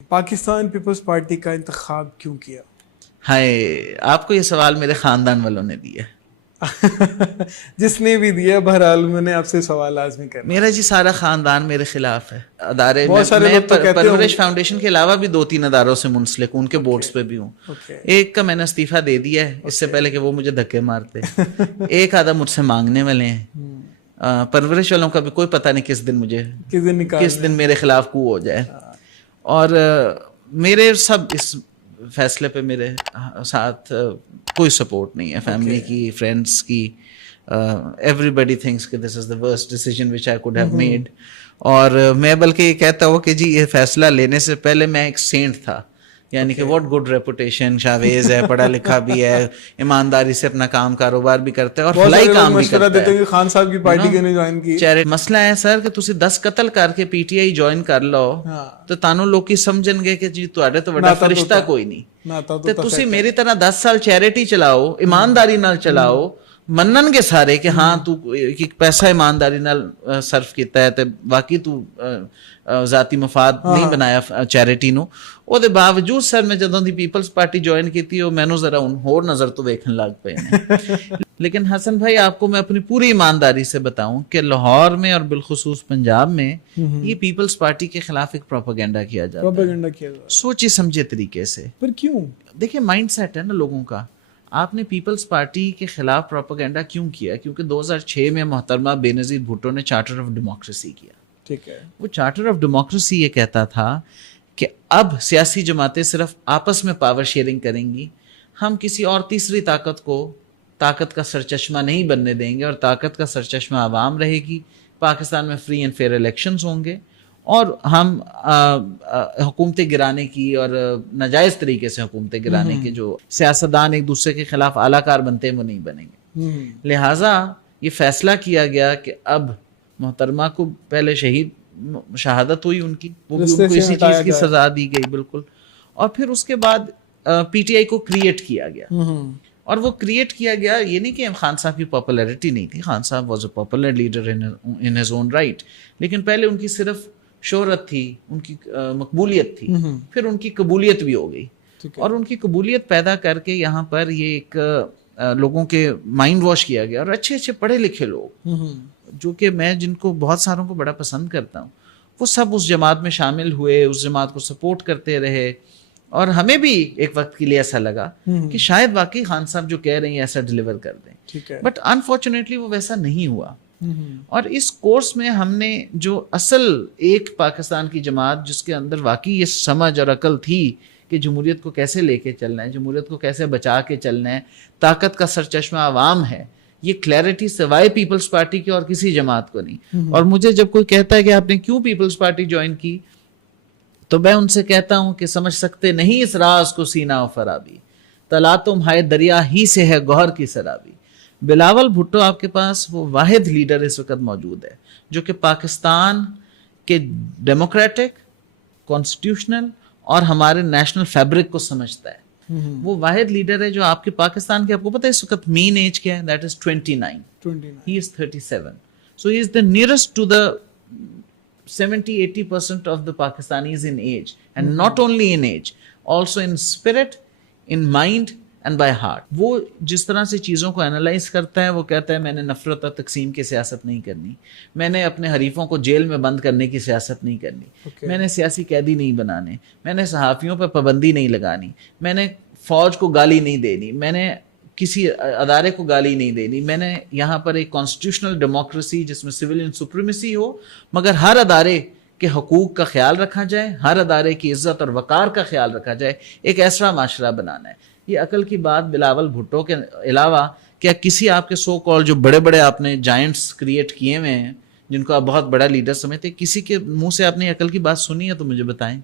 Pakistan Peoples party کا انتخاب کیوں کیا؟ ہائے، آپ کو یہ سوال میرے خاندان والوں نے دیا ہے. جس نے بھی دیا، بہرحال میں نے آپ سے سوال لازمی کرنا. میرا جی سارا خاندان میرے خلاف ہے. ادارے بہت سارے لوگ تو کہتے پرورش فاؤنڈیشن کے علاوہ بھی 2-3 اداروں سے منسلک ہوں، ان کے بورڈز پہ بھی ہوں. ایک کا میں نے استعفیٰ دے دیا ہے اس سے پہلے کہ وہ مجھے دھکے مارتے. ایک آدھا مجھ سے مانگنے والے ہیں. پرورش والوں کا بھی کوئی پتہ نہیں کس دن میرے خلاف کو ہو جائے. اور میرے سب اس فیصلے پہ میرے ساتھ کوئی سپورٹ نہیں ہے، فیملی کی، فرینڈس کی. ایوری بڈی تھنکس کہ this is the worst decision which I could have made. اور میں بلکہ یہ کہتا ہوں کہ جی یہ فیصلہ لینے سے پہلے میں ایک سینٹ تھا، یعنی کہ واٹ گڈ ریپوٹیشن، شاویز ہے، پڑھا لکھا بھی ہے، ایمانداری سے اپنا کام کاروبار بھی کرتا ہے اور فلائی کام بھی کرتا ہے. خان صاحب کی پارٹی کیوں نہیں جوائن کی؟ مسئلہ ہے سر کہ تسی 10 قتل کر کے پی ٹی آئی جوائن کر لو تو تانوں لوکی سمجھن گے کہ جی تواڈے تو بڑا فرشتہ کوئی نہیں. تے تسی میری طرح 10 سال چیریٹی چلاؤ، ایمانداری نال چلاؤ، منن گے سارے کہ ہاں تو پیسہ ایمانداری نال صرف کیتا ہے تے باقی تو ذاتی مفاد نہیں بنایا چیریٹی نو. او دے باوجود سر میں جدوں دی پیپلز پارٹی جوائن کیتی او مینوں ذرا ہور نظر تو ویکھن لگ پئے نے. لیکن حسن بھائی آپ کو میں اپنی پوری ایمانداری سے بتاؤں کہ لاہور میں اور بالخصوص پنجاب میں یہ پیپلز پارٹی کے خلاف ایک پروپیگنڈا کیا جاتا ہے، سوچے سمجھے طریقے سے. پر کیوں؟ دیکھیں مائنڈ سیٹ ہے نا لوگوں کا. آپ نے پیپلز پارٹی کے خلاف پروپیگنڈا کیوں کیا؟ کیونکہ 2006 میں محترمہ بے نظیر بھٹو نے چارٹر آف ڈیموکریسی کیا. ٹھیک ہے، وہ چارٹر آف ڈیموکریسی یہ کہتا تھا کہ اب سیاسی جماعتیں صرف آپس میں پاور شیئرنگ کریں گی، ہم کسی اور تیسری طاقت کو طاقت کا سرچشمہ نہیں بننے دیں گے، اور طاقت کا سرچشمہ عوام رہے گی. پاکستان میں فری اینڈ فیئر الیکشنز ہوں گے اور ہم حکومتیں گرانے کی اور ناجائز طریقے سے حکومتیں گرانے کے جو سیاستدان ایک دوسرے کے خلاف اعلیٰ کار بنتے ہیں وہ نہیں بنیں گے. لہٰذا یہ فیصلہ کیا گیا کہ اب محترمہ کو پہلے شہادت ہوئی ان کی، وہ بھی ان کو اسی چیز کی سزا دی گئی بالکل. اور پھر اس کے بعد پی ٹی آئی کو کریٹ کیا گیا. اور وہ کریٹ کیا گیا یہ نہیں کہ خان صاحب کی پاپولیرٹی نہیں تھی، خان صاحب was a popular leader in his own right, لیکن پہلے ان کی صرف شہرت تھی، ان کی مقبولیت تھی، پھر ان کی قبولیت بھی ہو گئی. اور ان کی قبولیت پیدا کر کے یہاں پر یہ ایک لوگوں کے مائنڈ واش کیا گیا. اور اچھے اچھے پڑھے لکھے لوگ جو کہ میں جن کو بہت ساروں کو بڑا پسند کرتا ہوں، وہ سب اس جماعت میں شامل ہوئے، اس جماعت کو سپورٹ کرتے رہے. اور ہمیں بھی ایک وقت کے لیے ایسا لگا کہ شاید واقعی خان صاحب جو کہہ رہے ہیں ایسا ڈیلیور کر دیں، بٹ انفارچونیٹلی وہ ویسا نہیں ہوا. اور اس کورس میں ہم نے جو اصل ایک پاکستان کی جماعت جس کے اندر واقعی یہ سمجھ اور عقل تھی کہ جمہوریت کو کیسے لے کے چلنا ہے، جمہوریت کو کیسے بچا کے چلنا ہے، طاقت کا سرچشمہ عوام ہے، یہ کلیئرٹی سوائے پیپلز پارٹی کی اور کسی جماعت کو نہیں. اور مجھے جب کوئی کہتا ہے کہ آپ نے کیوں پیپلز پارٹی جوائن کی، تو میں ان سے کہتا ہوں کہ سمجھ سکتے نہیں اس راز کو سینہ و فرابی، تلا تم ہائے دریا ہی سے ہے گوہر کی سرابی. بلاول بھٹو آپ کے پاس وہ واحد لیڈر اس وقت موجود ہے جو کہ پاکستان کے ڈیموکریٹک، کانسٹیٹیوشنل اور ہمارے نیشنل فیبرک کو سمجھتا ہے. وہ واحد لیڈر ہے جو آپ کے پاکستان کے، آپ کو پتہ ہے اس وقت مین ایج کیا ہے؟ That is 29. He is 37. So he is the nearest to the 70-80% of the Pakistanis in age, and not only in age, also in spirit, in mind and by heart. وہ جس طرح سے چیزوں کو انالائز کرتا ہے، وہ کہتا ہے میں نے نفرت اور تقسیم کی سیاست نہیں کرنی، میں نے اپنے حریفوں کو جیل میں بند کرنے کی سیاست نہیں کرنی، میں نے سیاسی قیدی نہیں بنانے، میں نے صحافیوں پہ پابندی نہیں لگانی، میں نے فوج کو گالی نہیں دینی، میں نے کسی ادارے کو گالی نہیں دینی، میں نے یہاں پر ایک کانسٹیٹیوشنل ڈیموکریسی جس میں سویلین سپریمیسی ہو مگر ہر ادارے کے حقوق کا خیال رکھا جائے، ہر ادارے کی عزت اور وقار کا خیال رکھا جائے، ایک ایسا معاشرہ بنانا ہے. یہ عقل کی بات بلاول بھٹو کے علاوہ کیا کسی آپ کے سو کال جو بڑے بڑے آپ نے جائنٹس کریٹ کیے ہوئے ہیں جن کو آپ بہت بڑا لیڈر سمجھتے، کسی کے منہ سے آپ نے عقل کی بات سنی ہے تو مجھے بتائیں.